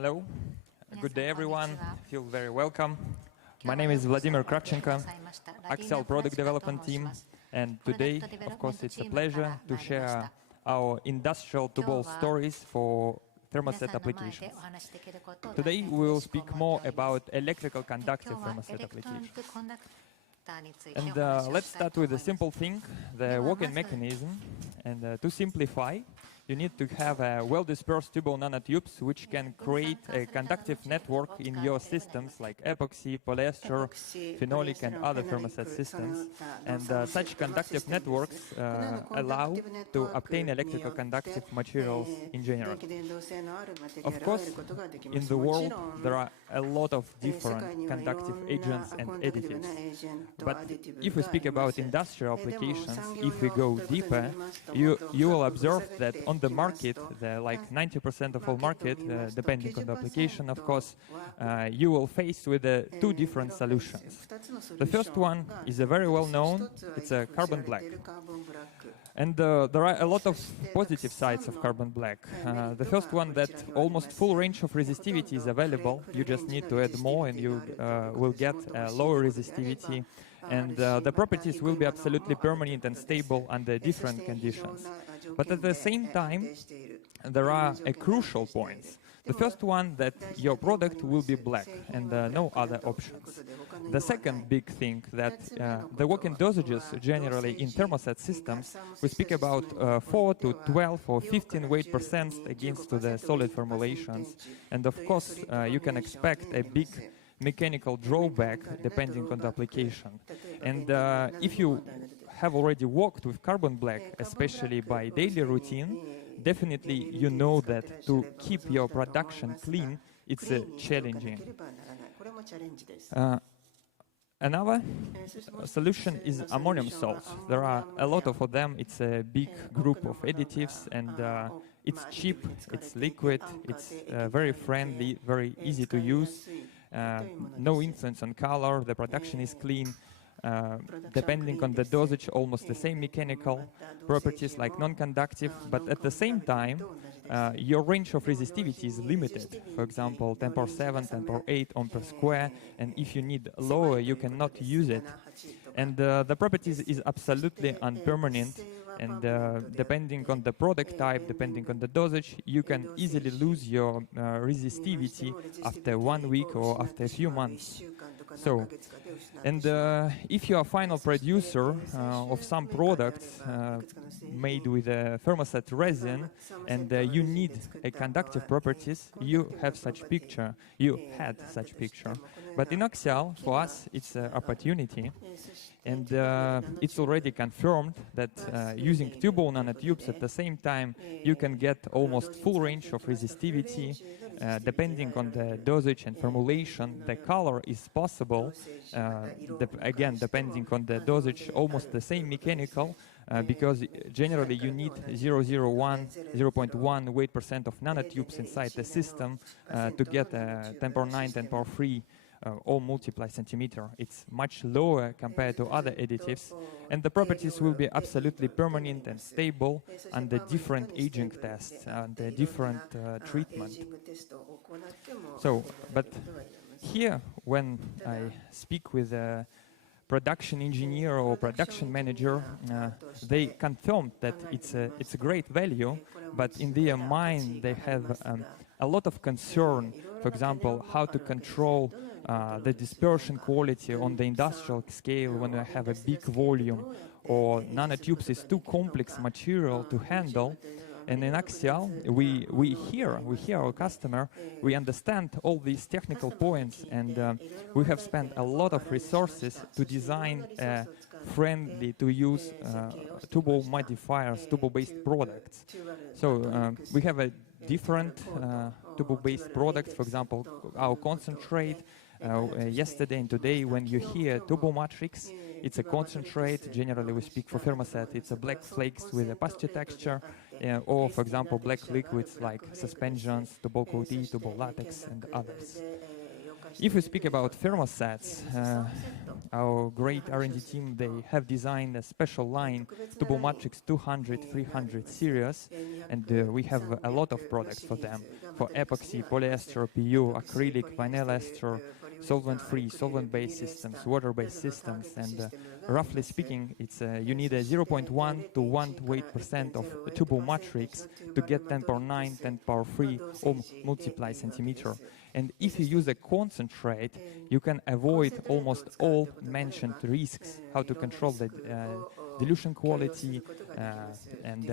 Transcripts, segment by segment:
Hello, good day everyone, feel very welcome. My name is Vladimir Kravchenko, OCSiAl product development team, and today, of course, it's a pleasure to share our industrial TUBALL stories for thermoset applications. Today we will speak more about electrical conductive thermoset applications. And let's start with a simple thing, the working mechanism. And to simplify, you need to have a well-dispersed TUBALL nanotubes which can create a conductive network in your systems like epoxy, polyester, phenolic and other thermoset systems. And such conductive networks allow to obtain electrical conductive materials in general. Of course, in the world there are a lot of different conductive agents and additives. But if we speak about industrial applications, if we go deeper, you will observe that on the market, like 90% of all market, depending on the application, of course, you will face with two different solutions. The first one is a very well known, it's a carbon black. And there are a lot of positive sides of carbon black. The first one, that almost full range of resistivity is available. You just need to add more and you will get lower resistivity. And the properties will be absolutely permanent and stable under different conditions. But at the same time, there are crucial points. The first one, that your product will be black and no other options. The second big thing, that the working dosages generally in thermoset systems, we speak about 4 to 12 or 15 weight% against to the solid formulations. And of course, you can expect a big mechanical drawback depending on the application. And if you have already worked with carbon black, especially by daily routine, definitely you know that to keep your production clean, it's challenging. Another solution is ammonium salts. There are a lot of them. It's a big group of additives, and it's cheap, it's liquid, it's very friendly, very easy to use. No influence on color, the production is clean. Depending on the dosage, almost the same mechanical properties like non-conductive, but at the same time, your range of resistivity is limited. For example, 10 power 7, 10 power 8 ohm per square, and if you need lower, you cannot use it. And the properties is absolutely unpermanent, and depending on the product type, depending on the dosage, you can easily lose your resistivity after 1 week or after a few months. So, and if you are a final producer of some products made with a thermoset resin, and you need a conductive properties, you have such picture, you had such picture. But in OCSiAl, for us, it's an opportunity. And it's already confirmed that using TUBALL nanotubes at the same time, you can get almost full range of resistivity. Depending on the dosage and formulation, the color is possible. Again, depending on the dosage, almost the same mechanical, because generally you need 0.1 weight% of nanotubes inside the system to get 10 power 9, 10 power 3 or multiply centimeter. It's much lower compared to other additives, and the properties will be absolutely permanent and stable under different aging tests and different treatment. So, but here, when I speak with a production engineer or production manager, they confirmed that it's a great value, but in their mind they have a lot of concern. For example, how to control the dispersion quality on the industrial scale when we have a big volume, or nanotubes is too complex material to handle. And in OCSiAl, we hear our customer, we understand all these technical points, and we have spent a lot of resources to design friendly to use TUBALL modifiers, TUBALL-based products. So we have a different TUBALL-based products, for example, our concentrate. Yesterday and today, when you hear TUBALL matrix, it's a concentrate. Generally, we speak for thermoset. It's a black flakes with a pasty texture, or, for example, black liquids like suspensions, TUBALL coating, TUBALL latex, and others. If we speak about thermosets, our great R&D team, they have designed a special line, TUBALL Matrix 200, 300 series, and we have a lot of products for them, for epoxy, polyester, PU, acrylic, vinyl ester, solvent-free, solvent-based systems, water-based systems, and roughly speaking, it's you need a 0.1 to 1 to 8% of TUBALL Matrix to get 10 power 9, 10 power 3 ohm multiply centimeter. And if you use a concentrate, you can avoid almost all mentioned risks, how to control the dilution quality, and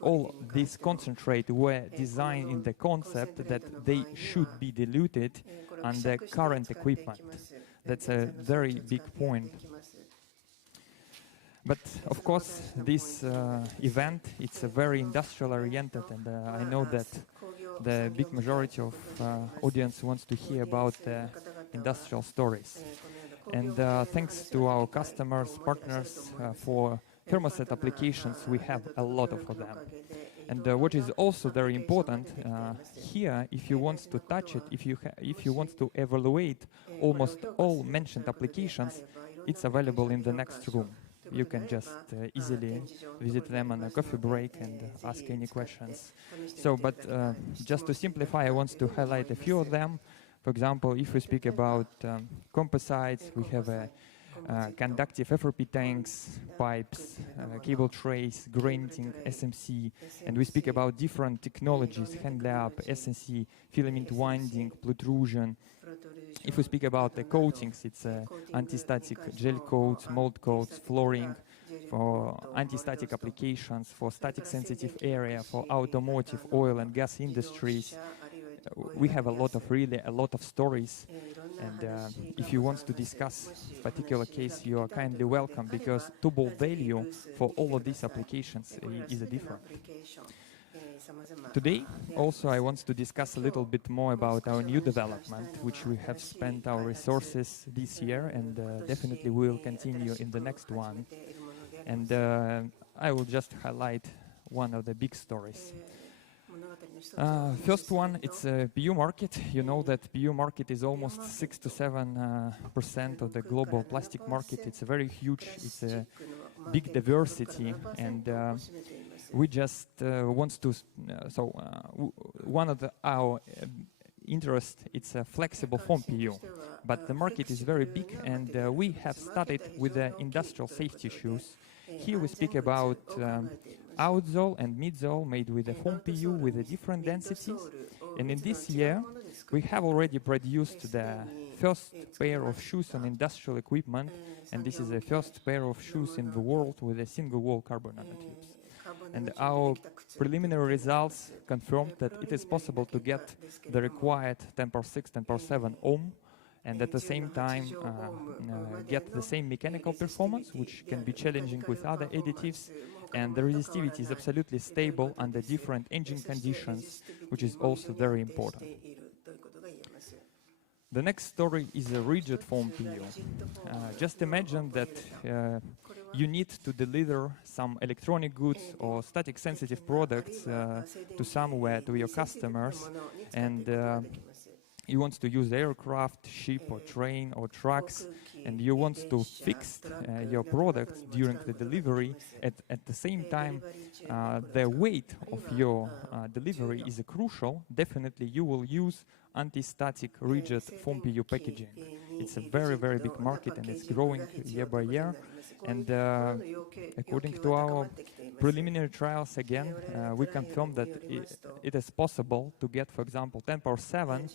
all these concentrates were designed in the concept that they should be diluted on the current equipment. That's a very big point. But of course, this event, it's very industrial oriented, and I know that the big majority of audience wants to hear about the industrial stories. And thanks to our customers, partners, for thermoset applications, we have a lot of them. And what is also very important here, if you want to touch it, if you want to evaluate almost all mentioned applications, it's available in the next room. You can just easily visit them on a coffee break and ask any questions. So, but just to simplify, I want to highlight a few of them. For example, if we speak about composites, we have conductive FRP tanks, pipes, cable trays, grinding, SMC, and we speak about different technologies, hand lab, SNC, filament winding, protrusion. If we speak about the coatings, it's anti-static gel coats, mold coats, flooring, for anti-static applications, for static sensitive area, for automotive, oil and gas industries. We have really a lot of stories, and if you want to discuss a particular case, you are kindly welcome, because TUBALL value for all of these applications is different. Today, also, I want to discuss a little bit more about our new development, which we have spent our resources this year, and definitely we will continue in the next one. And I will just highlight one of the big stories. First one, it's a PU market. You know that PU market is almost 6 to 7% of the global plastic market. It's a very huge, it's a big diversity, and we just want to, one of our interest, it's a flexible foam PU, but the market is very big, and we have started with the industrial safety shoes. Here we speak about outsole and midsole made with a foam PU with the different densities, and in this year we have already produced the first pair of shoes on industrial equipment, and this is the first pair of shoes in the world with a single wall carbon nanotubes. And our preliminary results confirmed that it is possible to get the required 10 power 6, 10 power 7 ohm, and at the same time get the same mechanical performance, which can be challenging with other additives, and the resistivity is absolutely stable under different engine conditions, which is also very important. The next story is a rigid foam PU. Just imagine that you need to deliver some electronic goods or static sensitive products to somewhere, to your customers, and you want to use aircraft, ship or train or trucks, and you want to fix your product during the delivery. At the same time, the weight of your delivery is crucial. Definitely you will use anti-static rigid foam PU packaging. It's a very, very big market, and it's growing year by year. And according to our preliminary trials, again, we confirm that it is possible to get, for example, 10 power 7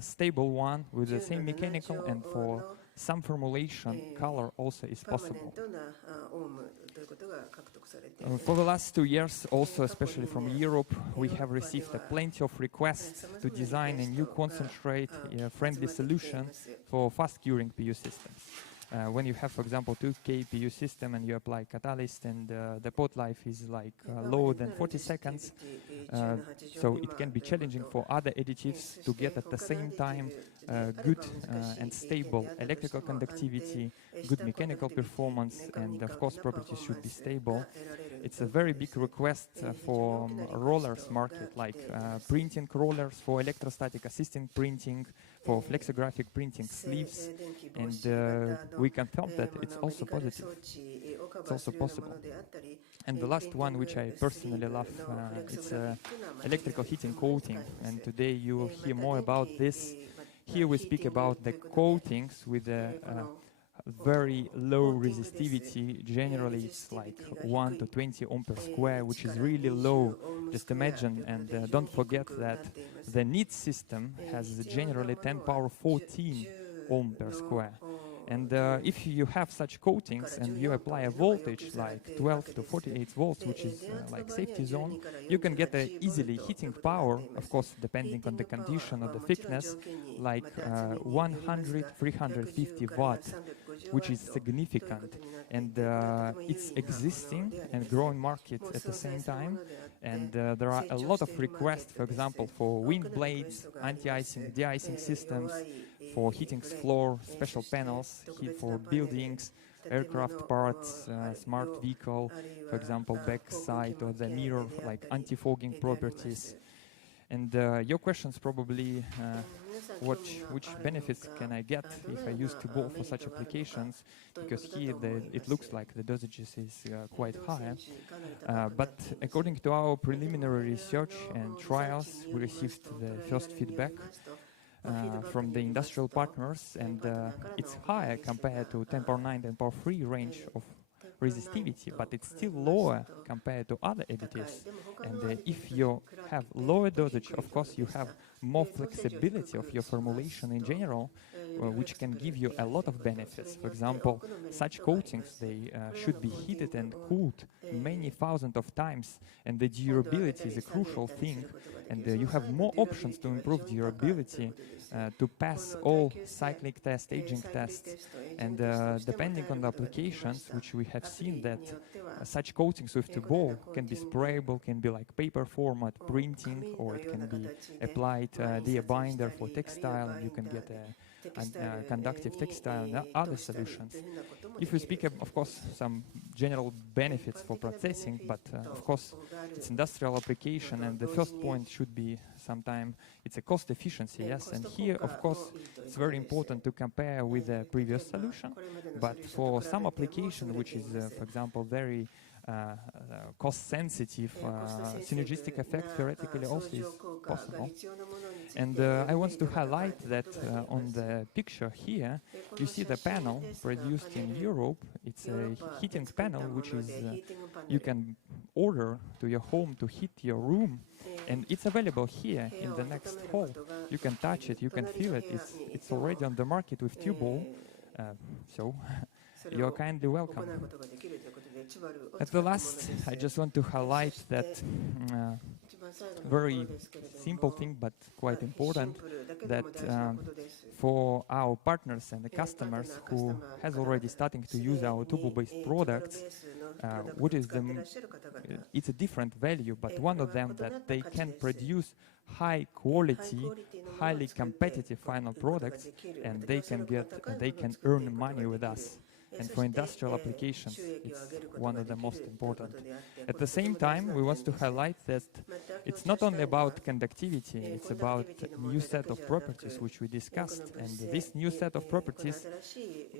stable one with the same mechanical, and for some formulation, color also is possible. For the last 2 years, also especially from Europe, we have received plenty of requests to design a new concentrate-friendly solution for fast-curing PU systems. When you have, for example, 2K PU system and you apply catalyst, and the pot life is like lower than 40 seconds, so it can be challenging for other additives to get at the same time good and stable electrical conductivity, good mechanical performance, and of course properties should be stable. it's a very big request for rollers market, like printing rollers for electrostatic assisting printing, for flexographic printing sleeves, and we confirmed that it's also positive. It's also possible. And the last one, which I personally love, it's electrical heating coating, and today you will hear more about this. Here we speak about the coatings with a very low resistivity. Generally it's like 1 to 20 ohm per square, which is really low. Just imagine, and don't forget that the NEET system has generally 10 power 14 ohm per square. And if you have such coatings and you apply a voltage like 12 to 48 volts, which is like safety zone, you can get a easily heating power, of course, depending on the condition of the thickness, like 100, 350 watt, which is significant. And it's existing and growing market at the same time. And there are a lot of requests, for example, for wind blades, anti-icing, de-icing systems, for heating floor, special panels, for buildings, aircraft parts, smart vehicle, for example, back side or the mirror, like anti-fogging properties. And your questions probably, which benefits can I get if I use TUBALL for such applications? Because here it looks like the dosages is quite high. But according to our preliminary research and trials, we received the first feedback from the industrial partners, and it's higher compared to 10 power 9 and power 3 range of resistivity, but it's still lower compared to other additives. And if you have lower dosage, of course you have more flexibility of your formulation in general, which can give you a lot of benefits. For example, such coatings, they should be heated and cooled many thousands of times, and the durability is a crucial thing, and you have more options to improve durability, to pass all cyclic tests, aging tests, and depending on the applications, which we have seen that such coatings with TUBALL can be sprayable, can be like paper format printing, or it can be applied via binder for textile, and you can get a conductive textile and other solutions. If we speak of course, some general benefits for processing, but of course, it's industrial application, and the first point should be sometime it's a cost efficiency, yes, and here, of course, it's very important to compare with the previous solution, but for some application, which is, for example, very cost-sensitive, synergistic effect theoretically also is possible. And I want to highlight that on the picture here, you see the panel produced in Europe. It's a heating panel, which is you can order to your home to heat your room, and it's available here in the next hall. You can touch it, you can feel it. It's already on the market with TUBALL, so you're kindly welcome. At the last, I just want to highlight that very simple thing, but quite important, that for our partners and the customers who has already starting to use our TUBALL-based products, what is it's a different value, but one of them that they can produce high quality, highly competitive final products, and they can earn money with us. And for industrial applications, it's one of the most important. At the same time, we want to highlight that it's not only about conductivity, it's about a new set of properties which we discussed. And this new set of properties,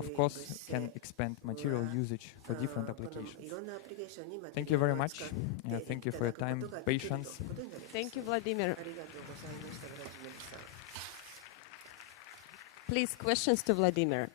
of course, can expand material usage for different applications. Thank you very much. Thank you for your time, patience. Thank you, Vladimir. Please, questions to Vladimir.